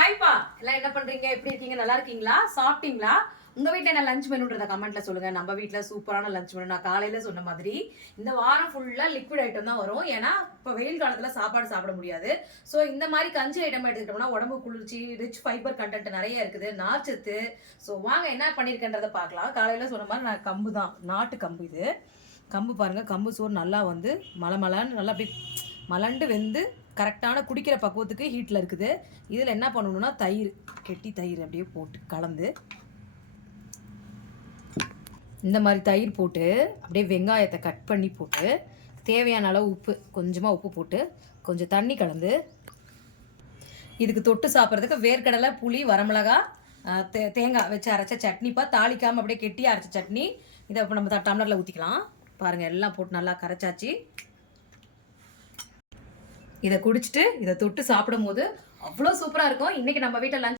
ஹாய்ப்பா, எல்லாம் என்ன பண்றீங்க? எப்படி இருக்கீங்க? நல்லா இருக்கீங்களா? சாப்பிட்டீங்களா? உங்க வீட்ல என்ன லஞ்ச் மெனுன்றத கமெண்ட்ல சொல்லுங்க. நம்ம வீட்ல சூப்பரான லஞ்ச் மெனு. நான் காலையில சொன்ன மாதிரி இந்த வாரம் ஃபுல்லா லிக்விட் ஐட்டம் தான் வரும். ஏன்னா இப்போ வெயில் காலத்துல சாப்பாடு சாப்பிட முடியாது. ஸோ இந்த மாதிரி கஞ்சி ஐட்டம் எடுத்துக்கிட்டோம்னா உடம்பு குளிர்ச்சி, ரிச் ஃபைபர் கண்டென்ட் நிறைய இருக்குது, நார்ச்சத்து. ஸோ வாங்க என்ன பண்ணியிருக்கேன்றதை பார்க்கலாம். காலையில சொன்ன மாதிரி நான் கம்பு தான், நாட்டு கம்பு இது. கம்பு பாருங்க, கம்பு சோறு நல்லா வந்து மலமலன்னு நல்லா அப்படி மலண்டு வெந்து கரெக்டான குடிக்கிற பக்குவத்துக்கு ஹீட்டில் இருக்குது. இதில் என்ன பண்ணணும்னா தயிர், கெட்டி தயிர் அப்படியே போட்டு கலந்து இந்த மாதிரி தயிர் போட்டு அப்படியே வெங்காயத்தை கட் பண்ணி போட்டு தேவையான அளவு உப்பு, கொஞ்சமாக உப்பு போட்டு கொஞ்சம் தண்ணி கலந்து இதுக்கு தொட்டு சாப்பிட்றதுக்கு வேர்க்கடலை, புளி, வரமிளகா, தேங்காய் வச்சு அரைச்ச சட்னிப்பா. தாளிக்காமல் அப்படியே கெட்டி அரைச்ச சட்னி. இதை இப்போ நம்ம டம்ளரில் ஊற்றிக்கலாம். பாருங்கள், எல்லாம் போட்டு நல்லா கரைச்சாச்சு. இதை குடிச்சிட்டு இதை தொட்டு சாப்பிடும் போது அவ்வளோ சூப்பராக இருக்கும். இன்றைக்கி நம்ம வீட்டில் லஞ்ச்